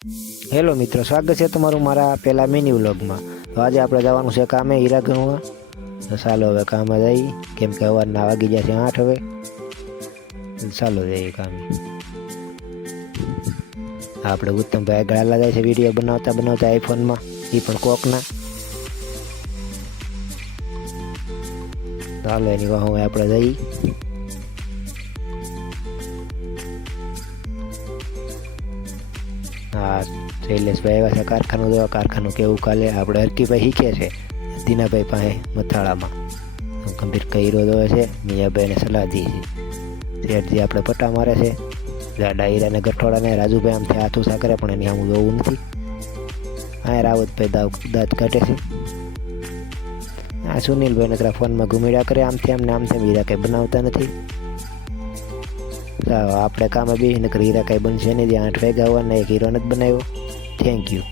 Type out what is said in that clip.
Hello મિત્રો, સ્વાગત છે તમારું મારા પહેલા મિની વ્લોગમાં. તો આજે આપણે જવાનું છે કામે હીરા ગણવા. તો ચાલો હવે કામે જઈએ, કેમ કે સવારના વાગી ગયા છે 8 હવે. ચાલો જઈએ કામે. આપણે ઉત્તમભાઈ ગાળા જાય છે વિડીયો બનાવતા બનાવતા આઈફોનમાં, એ પણ કોકના. ચાલો એની વાહ આપણે જઈએ. હા, શૈલેષભાઈ આવ્યા છે કારખાનું જોવા. કારખાનું કેવું કાલે આપણે હરકીભાઈ શીખે છે દીનાભાઈ પાસે મથાળામાં. ગંભીર કહીરો જોવે છે, મિયાભાઈને સલાહ દી છે. શેઠજી આપણે પટ્ટા મારે છે. ડાયરાને ગઠોડાને રાજુભાઈ આમથી હાથ ઉછા કરે, પણ એની આમ જોવું નથી. હા, રાવતભાઈ દાંત કાઢે છે. હા, સુનિલભાઈને તરા ફોનમાં ઘુમેડ્યા કરે આમથી આમને હીરા કંઈ બનાવતા નથી. આપણે કામે બેસીને હીરા કંઈ બનશે નહીં. 8 વાગ્યા આવવાના, એક હીરો નથી બનાવ્યો. Thank you.